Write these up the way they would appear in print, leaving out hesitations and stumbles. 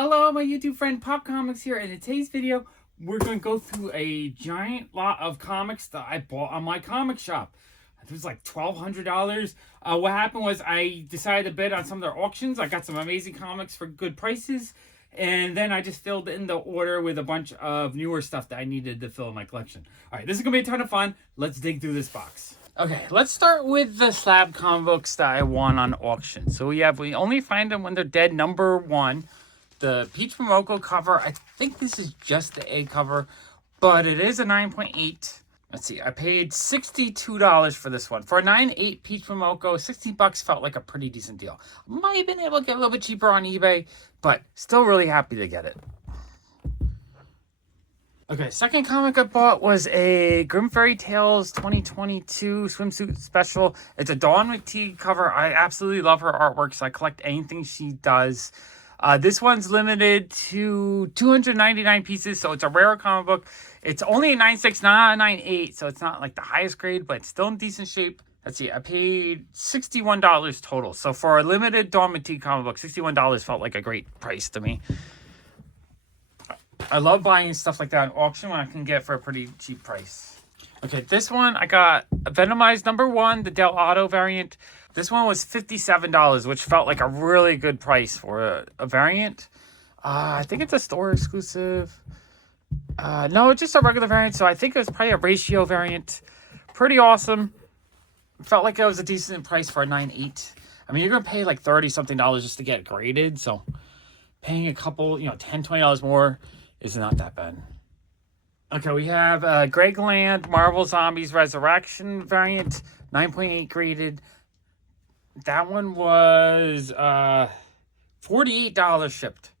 Hello, my YouTube friend Pop Comics here. In today's video, we're going to go through a giant lot of comics that I bought on my comic shop. It was like $1,200. What happened was I decided to bid on some of their auctions. I got some amazing comics for good prices. And then I just filled in the order with a bunch of newer stuff that I needed to fill in my collection. All right, this is going to be a ton of fun. Let's dig through this box. Okay, let's start with the Slabbed comic books that I won on auction. So we only find them when they're dead, number 1. The Peach Momoko cover, I think this is just the A cover, but it is a 9.8. Let's see, I paid $62 for this one. For a 9.8 Peach Momoko, 60 bucks felt like a pretty decent deal. Might have been able to get a little bit cheaper on eBay, but still really happy to get it. Okay, second comic I bought was a Grimm Fairy Tales 2022 swimsuit special. It's a Dawn McTeague cover. I absolutely love her artwork, so I collect anything she does. This one's limited to 299 pieces, so it's a rare comic book. It's only a 9.6, not a 9.8, so it's not like the highest grade, but it's still in decent shape. Let's see, I paid $61 total. So for a limited Dawn McTeague comic book, $61 felt like a great price to me. I love buying stuff like that on auction when I can get it for a pretty cheap price. Okay, this one, I got a Venomized #1, the Del Auto variant. This one was $57, which felt like a really good price for a variant. I think it's a store exclusive. No, it's just a regular variant, so I think it was probably a ratio variant. Pretty awesome. Felt like it was a decent price for a 9.8. I mean, you're going to pay like $30-something just to get it graded, so paying a couple, $10, $20 more is not that bad. Okay, we have Greg Land Marvel Zombies Resurrection variant, 9.8 graded. That one was $48 shipped.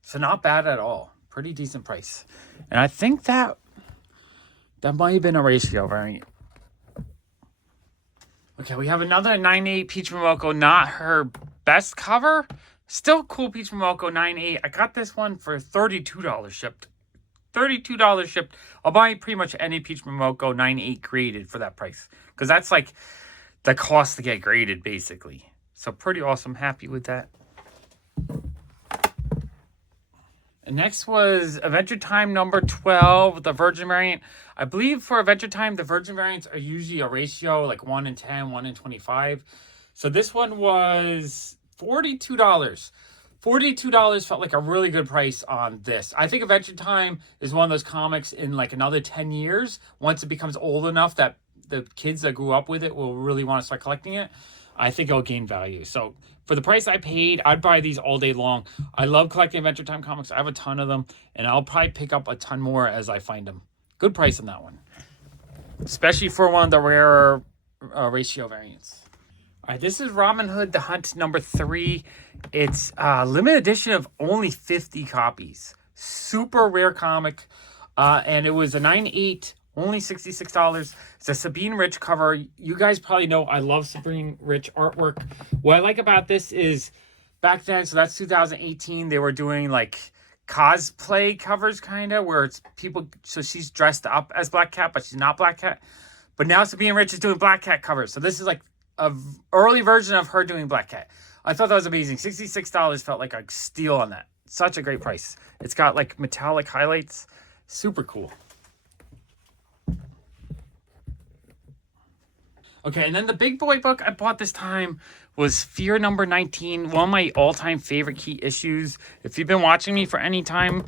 So not bad at all. Pretty decent price. And I think that might have been a ratio variant. Okay, we have another 9.8 Peach Momoko, not her best cover. Still cool Peach Momoko 9.8. I got this one for $32 shipped. $32 shipped. I'll buy pretty much any Peach Momoko 9.8 graded for that price. Because that's like the cost to get graded, basically. So pretty awesome. Happy with that. And next was Adventure Time number 12, the Virgin variant. I believe for Adventure Time, the Virgin variants are usually a ratio, like 1 in 10, 1 in 25. So this one was $42. $42 felt like a really good price on this. I think Adventure Time is one of those comics in like another 10 years, once it becomes old enough that the kids that grew up with it will really want to start collecting it. I think it'll gain value. So for the price I paid, I'd buy these all day long. I love collecting Adventure Time comics. I have a ton of them, and I'll probably pick up a ton more as I find them. Good price on that one, especially for one of the rarer ratio variants. All right, this is Robin Hood The Hunt number 3. It's a limited edition of only 50 copies. Super rare comic, and it was a 9.8. Only $66. It's a Sabine Rich cover. You guys probably know I love Sabine Rich artwork. What I like about this is back then, so that's 2018, they were doing like cosplay covers kind of, where it's people, so she's dressed up as Black Cat, but she's not Black Cat. But now Sabine Rich is doing Black Cat covers. So this is like an early version of her doing Black Cat. I thought that was amazing. $66 felt like a steal on that. Such a great price. It's got like metallic highlights. Super cool. Okay, and then the big boy book I bought this time was Fear number 19, one of my all-time favorite key issues. If you've been watching me for any time,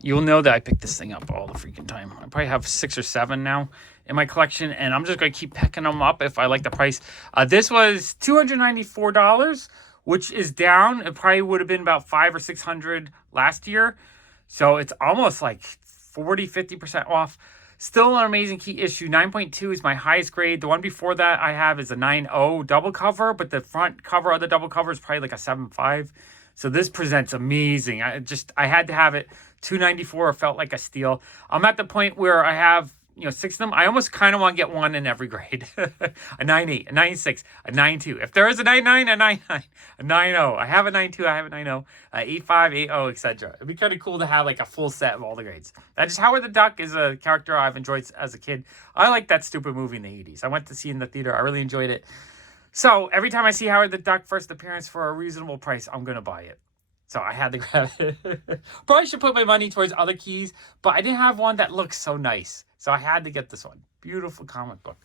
you'll know that I pick this thing up all the freaking time. I probably have 6 or 7 now in my collection, and I'm just going to keep picking them up if I like the price. This was $294, which is down. It probably would have been about $500 or $600 last year. So it's almost like 40-50% off. Still an amazing key issue. 9.2 is my highest grade. The one before that I have is a 9.0 double cover, but the front cover of the double cover is probably like a 7.5. So this presents amazing. I had to have it. $294 felt like a steal. I'm at the point where I have 6 of them. I almost kind of want to get one in every grade. A 9.8, a 9.6, a 9.2. If there is a 9.9, a 9.9, a 9.0. I have a 9.2, I have a 9.0, a 8.5, 8.0, etc. It'd be kind of cool to have like a full set of all the grades. That just Howard the Duck is a character I've enjoyed as a kid. I like that stupid movie in the 80s. I went to see it in the theater. I really enjoyed it. So every time I see Howard the Duck first appearance for a reasonable price, I'm going to buy it. So I had to grab it. Probably should put my money towards other keys, but I didn't have one that looks so nice. So I had to get this one. Beautiful comic book.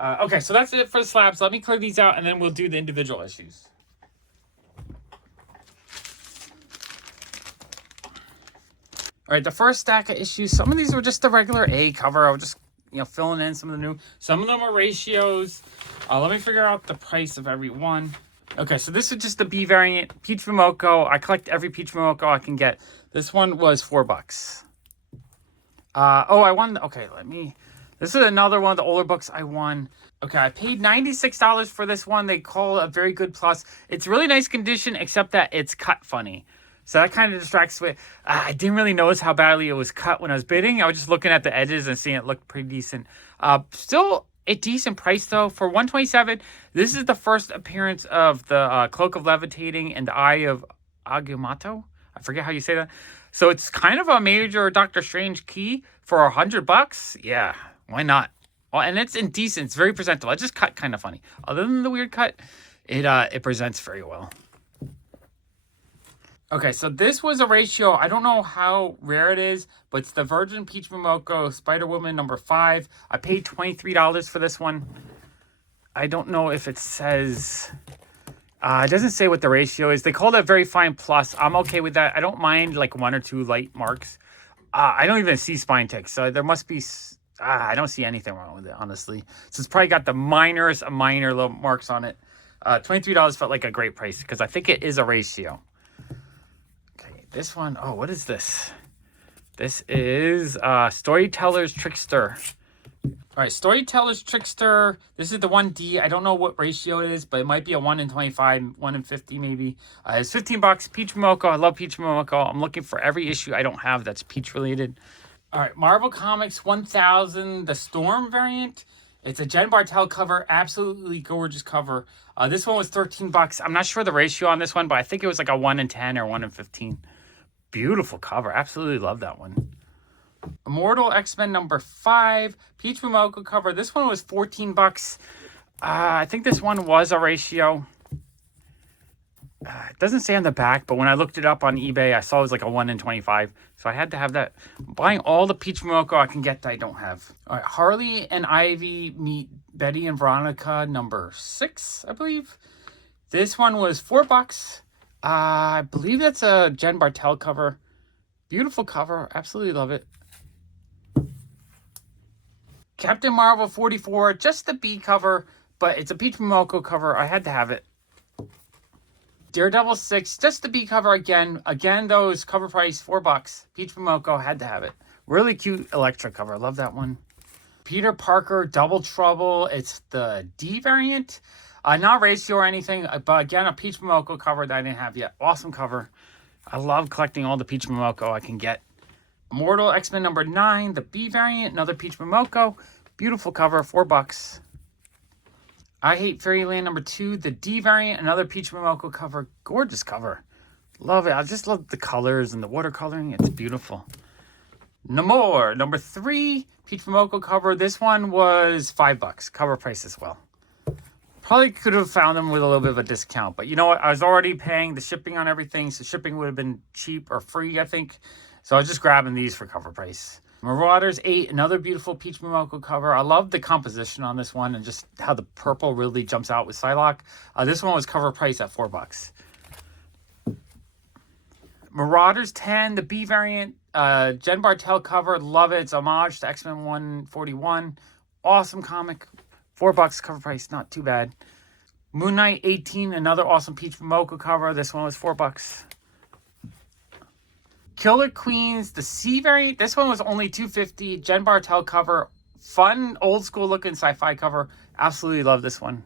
Okay, so that's it for the slabs. Let me clear these out, and then we'll do the individual issues. All right, the first stack of issues, some of these were just the regular A cover. I was just, filling in some of the new. Some of them are ratios. Let me figure out the price of every one. Okay, so this is just the B variant. Peach Momoko. I collect every Peach Momoko I can get. This one was $4. I won. Okay, this is another one of the older books I won. Okay, I paid $96 for this one. They call it a very good plus. It's really nice condition, except that it's cut funny. So that kind of distracts me. I didn't really notice how badly it was cut when I was bidding. I was just looking at the edges and seeing it looked pretty decent. Still a decent price, though. For $127, this is the first appearance of the Cloak of Levitating and the Eye of Agumato. I forget how you say that. So it's kind of a major Doctor Strange key for $100. Yeah, why not? Well, and it's indecent. It's very presentable. I just cut kind of funny. Other than the weird cut, it presents very well. Okay, so this was a ratio. I don't know how rare it is, but it's the Virgin Peach Momoko Spider-Woman number 5. I paid $23 for this one. I don't know if it says... it doesn't say what the ratio is. They called it a very fine plus. I'm okay with that. I don't mind like 1 or 2 light marks. I don't even see spine ticks, so there must be... I don't see anything wrong with it, honestly. So it's probably got the minor little marks on it. $23 felt like a great price because I think it is a ratio. This one, what is this? This is Storyteller's Trickster. All right, Storyteller's Trickster. This is the 1D. I don't know what ratio it is, but it might be a 1 in 25, 1 in 50 maybe. It's $15. Peach Momoko. I love Peach Momoko. I'm looking for every issue I don't have that's Peach related. All right, Marvel Comics 1000, the Storm variant. It's a Jen Bartel cover. Absolutely gorgeous cover. This one was $13. I'm not sure the ratio on this one, but I think it was like a 1 in 10 or 1 in 15. Beautiful cover. Absolutely love that one. Immortal X-Men number 5. Peach Momoko cover. This one was $14. I think this one was a ratio. It doesn't say on the back, but when I looked it up on eBay, I saw it was like a 1 in 25. So I had to have that. I'm buying all the Peach Momoko I can get that I don't have. All right, Harley and Ivy meet Betty and Veronica number 6, I believe. This one was $4. I believe that's a Jen Bartel cover. Beautiful cover. Absolutely love it. Captain Marvel 44. Just the B cover, but it's a Peach Momoko cover. I had to have it. Daredevil 6. Just the B cover again. Again, those cover price $4. Peach Momoko. Had to have it. Really cute Elektra cover. Love that one. Peter Parker Double Trouble. It's the D variant. Not ratio or anything, but again, a Peach Momoko cover that I didn't have yet. Awesome cover. I love collecting all the Peach Momoko I can get. Immortal X-Men number 9, the B variant, another Peach Momoko. Beautiful cover, $4. I Hate Fairyland number 2, the D variant, another Peach Momoko cover. Gorgeous cover. Love it. I just love the colors and the watercoloring. It's beautiful. Namor number 3, Peach Momoko cover. This one was $5. Cover price as well. Probably could have found them with a little bit of a discount. But you know what? I was already paying the shipping on everything. So shipping would have been cheap or free, I think. So I was just grabbing these for cover price. Marauders 8, another beautiful Peach Momoko cover. I love the composition on this one and just how the purple really jumps out with Psylocke. This one was cover price at $4. Marauders 10, the B variant. Jen Bartel cover. Love it. It's homage to X-Men 141. Awesome comic. $4 cover price, not too bad. Moon Knight 18, another awesome Peach Momoko cover. This one was $4. Killer Queens, the C variant. This one was only $2.50. Jen Bartel cover. Fun, old school looking sci-fi cover. Absolutely love this one.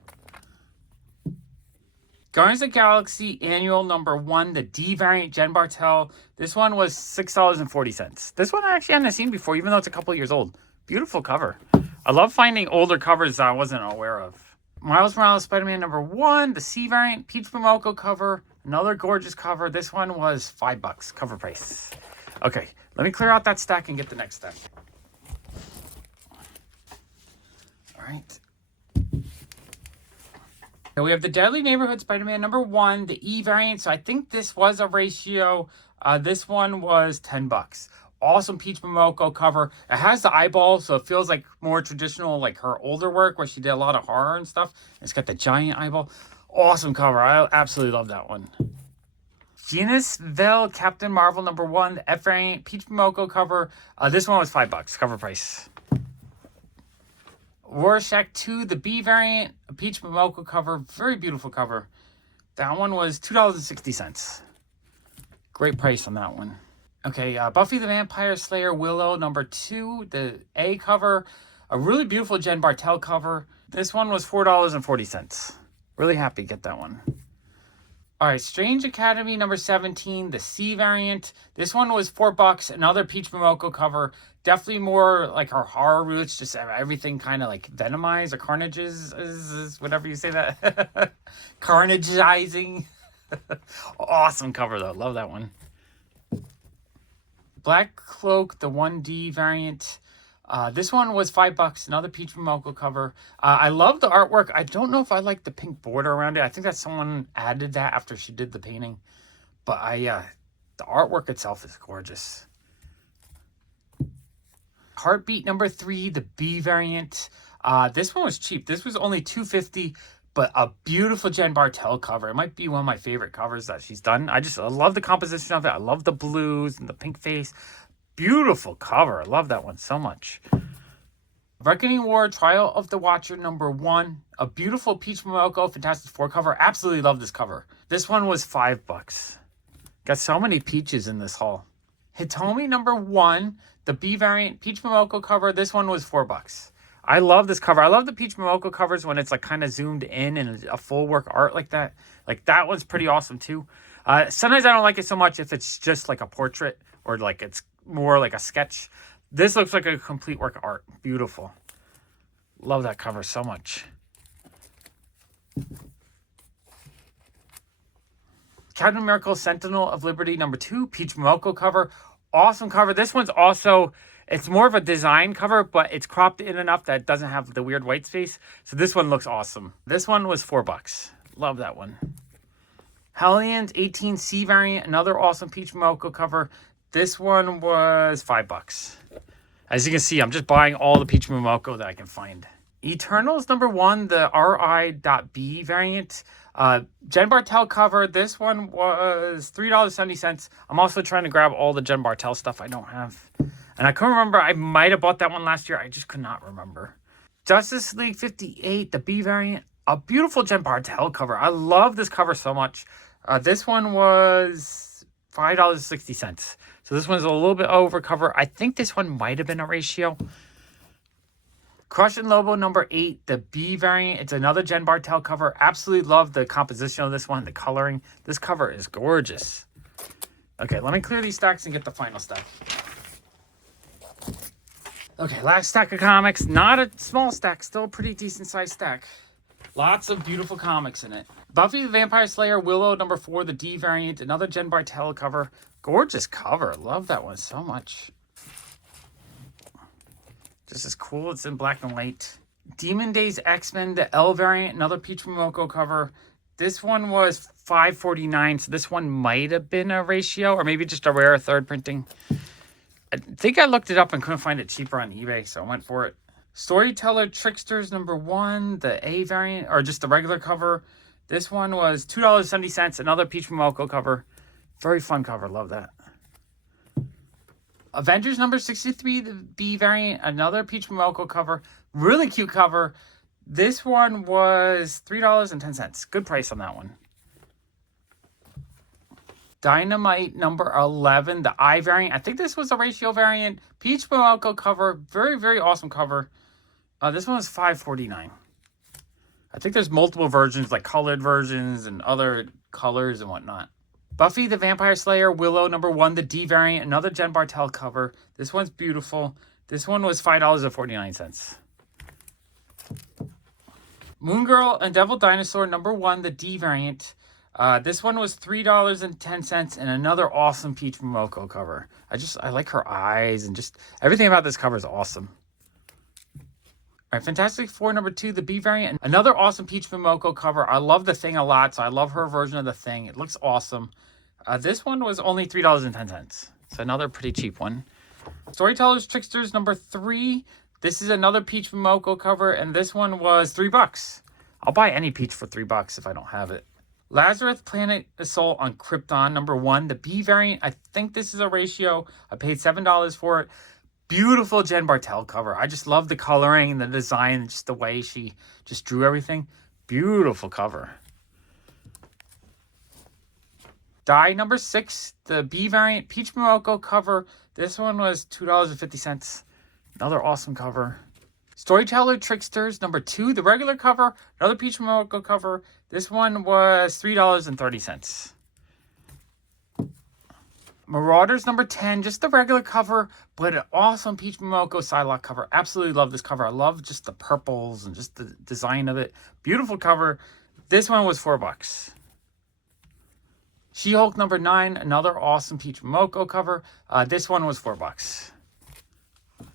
Guardians of the Galaxy Annual number 1, the D variant, Jen Bartel. This one was $6.40. This one I actually hadn't seen before, even though it's a couple years old. Beautiful cover. I love finding older covers that I wasn't aware of. Miles Morales Spider-Man number 1, the C variant, Peach Momoko cover. Another gorgeous cover. This one was $5 cover price. Okay, let me clear out that stack and get the next stack. All right. And we have the Deadly Neighborhood Spider-Man number 1, the E variant. So I think this was a ratio. This one was $10. Awesome Peach Momoko cover. It has the eyeball, so it feels like more traditional, like her older work where she did a lot of horror and stuff. It's got the giant eyeball. Awesome cover. I absolutely love that one. Genus Vel Captain Marvel number 1, the F variant, Peach Momoko cover. This one was $5, cover price. Rorschach 2, the B variant, a Peach Momoko cover. Very beautiful cover. That one was $2.60. Great price on that one. Okay, Buffy the Vampire Slayer Willow number 2, the A cover. A really beautiful Jen Bartel cover. This one was $4.40. Really happy to get that one. All right, Strange Academy number 17, the C variant. This one was $4. Another Peach Momoko cover. Definitely more like her horror roots, just everything kind of like venomized or carnages, whatever you say that. Carnageizing. Awesome cover though, love that one. Black Cloak, the 1D variant. This one was $5. Another Peach Momoko cover. I love the artwork. I don't know if I like the pink border around it. I think that someone added that after she did the painting. But the artwork itself is gorgeous. Heartbeat number 3, the B variant. This one was cheap. This was only $2.50, but a beautiful Jen Bartel cover. It might be one of my favorite covers that she's done. I love the composition of it. I love the blues and the pink face. Beautiful cover. I love that one so much. Reckoning War Trial of the Watcher number 1. A beautiful Peach Momoko Fantastic Four cover. Absolutely love this cover. This one was $5. Got so many peaches in this haul. Hitomi number 1. The B variant Peach Momoko cover. This one was $4. I love this cover. I love the Peach Momoko covers when it's like kind of zoomed in and a full work art like that. Like that one's pretty awesome too. Sometimes I don't like it so much if it's just like a portrait or like it's more like a sketch. This looks like a complete work of art. Beautiful. Love that cover so much. Captain Miracle Sentinel of Liberty number 2, Peach Momoko cover. Awesome cover. This one's also, it's more of a design cover, but it's cropped in enough that it doesn't have the weird white space. So this one looks awesome. This one was $4. Love that one. Hellions 18C variant, another awesome Peach Momoko cover. This one was $5. As you can see, I'm just buying all the Peach Momoko that I can find. Eternals number 1, the RI.B variant. Jen Bartel cover. This one was $3.70. I'm also trying to grab all the Jen Bartel stuff I don't have. And I couldn't remember. I might have bought that one last year. I just could not remember. Justice League 58, the B variant. A beautiful Jen Bartel cover. I love this cover so much. This one was $5.60. So this one's a little bit over cover. I think this one might have been a ratio. Crush and Lobo number 8, the B variant. It's another Jen Bartel cover. Absolutely love the composition of this one, the coloring. This cover is gorgeous. Okay, let me clear these stacks and get the final stack. Okay, last stack of comics. Not a small stack, still a pretty decent sized stack. Lots of beautiful comics in it. Buffy the Vampire Slayer Willow number 4, the D variant. Another Jen Bartel cover. Gorgeous cover. Love that one so much. Just as cool. It's in black and white. Demon Days X-Men, the L variant. Another Peach Momoko cover. This one was $5.49. So this one might have been a ratio or maybe just a rare third printing. I think I looked it up and couldn't find it cheaper on eBay, so I went for it. Storyteller Tricksters number 1, the A variant, or just the regular cover. This one was $2.70. Another Peach Momoko cover. Very fun cover. Love that. Avengers number 63, the B variant. Another Peach Momoko cover. Really cute cover. This one was $3.10. Good price on that one. Dynamite number 11, the I variant. I think this was a ratio variant. Peach Momoko cover. Very, very awesome cover. This one was $5.49. I think there's multiple versions, like colored versions and other colors and whatnot. Buffy the Vampire Slayer Willow number 1, the D variant. Another Jen Bartel cover. This one's beautiful. This one was $5.49. Moon Girl and Devil Dinosaur number 1, the D variant. This one was $3.10 and another awesome Peach Momoko cover. I like her eyes and just everything about this cover is awesome. All right, Fantastic Four number 2, the B variant. Another awesome Peach Momoko cover. I love the Thing a lot, so I love her version of the Thing. It looks awesome. This one was only $3.10. So another pretty cheap one. Storytellers Tricksters number 3. This is another Peach Momoko cover, and this one was $3. I'll buy any Peach for $3 if I don't have it. Lazarus Planet Assault on Krypton number 1, the B variant. I think this is a ratio. I paid $7 for it. Beautiful Jen Bartel cover. I just love the coloring and the design, just the way she just drew everything. Beautiful cover. Die number 6, the B variant Peach Momoko cover. This one was $2.50. Another awesome cover. Storyteller Tricksters number 2, the regular cover. Another Peach Momoko cover. This one was $3.30. Marauders number 10, just the regular cover, but an awesome Peach Momoko Psylocke cover. Absolutely love this cover. I love just the purples and just the design of it. Beautiful cover. This one was $4. She-Hulk number 9, another awesome Peach Momoko cover. This one was $4.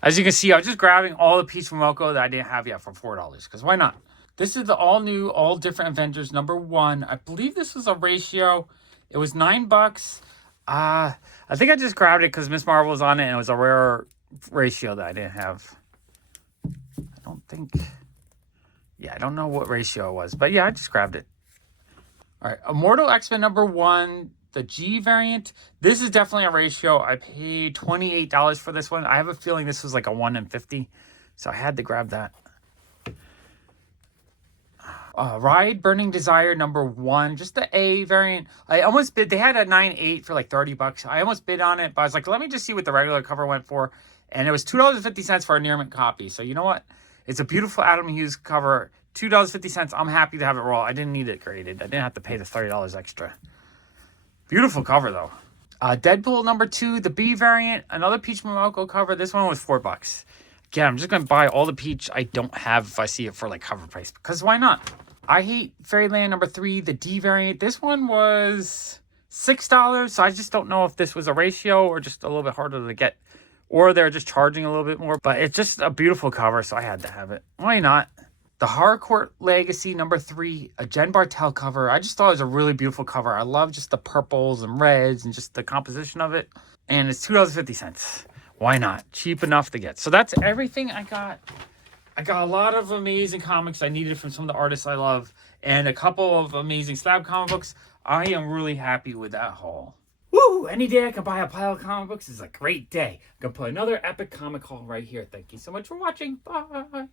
As you can see, I was just grabbing all the Peach Momoko that I didn't have yet for $4, because why not? This is the all-new, all-different Avengers number 1. I believe this was a ratio. It was $9. I think I just grabbed it because Miss Marvel was on it, and it was a rare ratio that I didn't have. I don't think... Yeah, I don't know what ratio it was, but yeah, I just grabbed it. All right, Immortal X-Men number 1, the G variant. This is definitely a ratio. I paid $28 for this one. I have a feeling this was like a 1 in 50, so I had to grab that. Ride Burning Desire number 1, just the A variant. I almost bid. They had a 9.8 for like $30. I almost bid on it, but I was like, let me just see what the regular cover went for, and it was $2.50 for a near mint copy. So you know what? It's a beautiful Adam Hughes cover. $2.50. I'm happy to have it roll. I didn't need it graded. I didn't have to pay the $30 extra. Beautiful cover though. Deadpool number 2, the B variant, another Peach Momoko cover. This one was $4. Again, I'm just gonna buy all the Peach I don't have if I see it for like cover price, because why not? I Hate Fairyland number 3, the D variant. This one was $6, so I just don't know if this was a ratio or just a little bit harder to get, or they're just charging a little bit more. But it's just a beautiful cover, so I had to have it. Why not? The Harcourt Legacy number 3, a Jen Bartel cover. I just thought it was a really beautiful cover. I love just the purples and reds and just the composition of it. And it's $2.50. Why not? Cheap enough to get. So that's everything I got. I got a lot of amazing comics I needed from some of the artists I love, and a couple of amazing Slabbed comic books. I am really happy with that haul. Woo! Any day I can buy a pile of comic books is a great day. I'm going to put another epic comic haul right here. Thank you so much for watching. Bye!